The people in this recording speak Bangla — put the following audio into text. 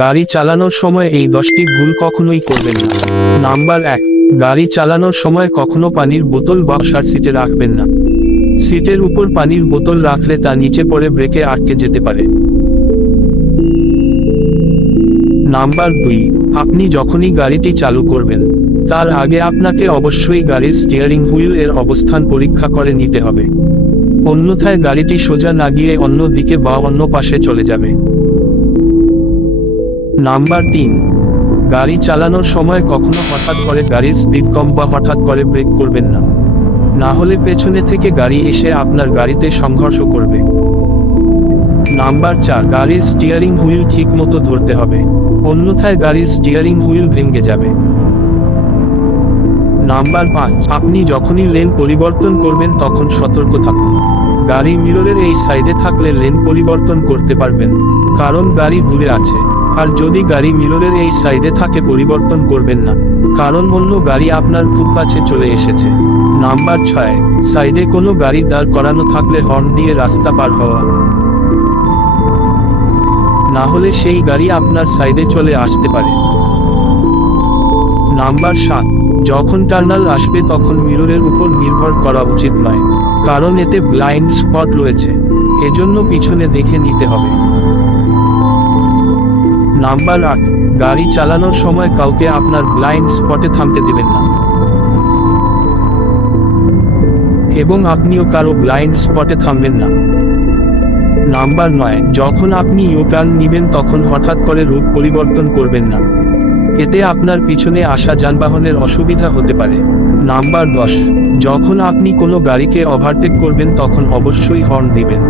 গাড়ি চালানোর সময় এই 10টি ভুল কখনোই করবেন না। নাম্বার 1, গাড়ি চালানোর সময় কখনো পানির বোতল বসার সিটে রাখবেন না। সিটের উপর পানির বোতল রাখলে তা নিচে পড়ে ব্রেকে আটকে যেতে পারে। নাম্বার 2, আপনি যখনই গাড়িটি চালু করবেন তার আগে আপনাকে অবশ্যই গাড়ির স্টিয়ারিং হুইল এর অবস্থান পরীক্ষা করে নিতে হবে, অন্যথায় গাড়িটি সোজা না গিয়ে অন্য দিকে বা অন্য পাশে চলে যাবে। নাম্বার 3, গাড়ি চালানোর সময় কখনো হঠাৎ করে গাড়ির স্পিড কম বা হঠাৎ করে ব্রেক করবেন না, না হলে পেছনে থেকে গাড়ি এসে আপনার গাড়িতে সংঘর্ষ করবে। নাম্বার 4, গাড়ির স্টিয়ারিং হুইল ঠিক মতো ধরতে হবে, অন্যথায় গাড়ির স্টিয়ারিং হুইল ভেঙে যাবে। নাম্বার 5, আপনি যখনই লেন পরিবর্তন করবেন তখন সতর্ক থাকুন। গাড়ি মিররের এই সাইডে থাকলে লেন পরিবর্তন করতে পারবেন, কারণ গাড়ি ঘুরে আছে। আর যদি গাড়ি মিররের এই সাইডে থাকে পরিবর্তন করবেন না, কারণ অন্য গাড়ি আপনার খুব কাছে চলে এসেছে। নাম্বার 6, সাইডে কোনো গাড়ি দাঁড় করানো থাকলে হর্ন দিয়ে রাস্তা পার হওয়া, না হলে সেই গাড়ি আপনার সাইডে চলে আসতে পারে। নাম্বার 7, যখন টার্নাল আসবে তখন মিররের উপর নির্ভর করা উচিত নয়, কারণ এতে ব্লাইন্ড স্পট রয়েছে, এজন্য পিছনে দেখে নিতে হবে। নাম্বার 8, গাড়ি চালানোর সময় কাউকে আপনার ব্লাইন্ড স্পটে থামতে দেবেন না, এবং আপনিও কারো ব্লাইন্ড স্পটে থামবেন না। নাম্বার 9, যখন আপনি ইউ টার্ন নিবেন তখন হঠাৎ করে রুট পরিবর্তন করবেন না, এতে আপনার পিছনে আসা যানবাহনের অসুবিধা হতে পারে। নাম্বার 10, যখন আপনি কোনো গাড়িকে ওভারটেক করবেন তখন অবশ্যই হর্ন দিবেন।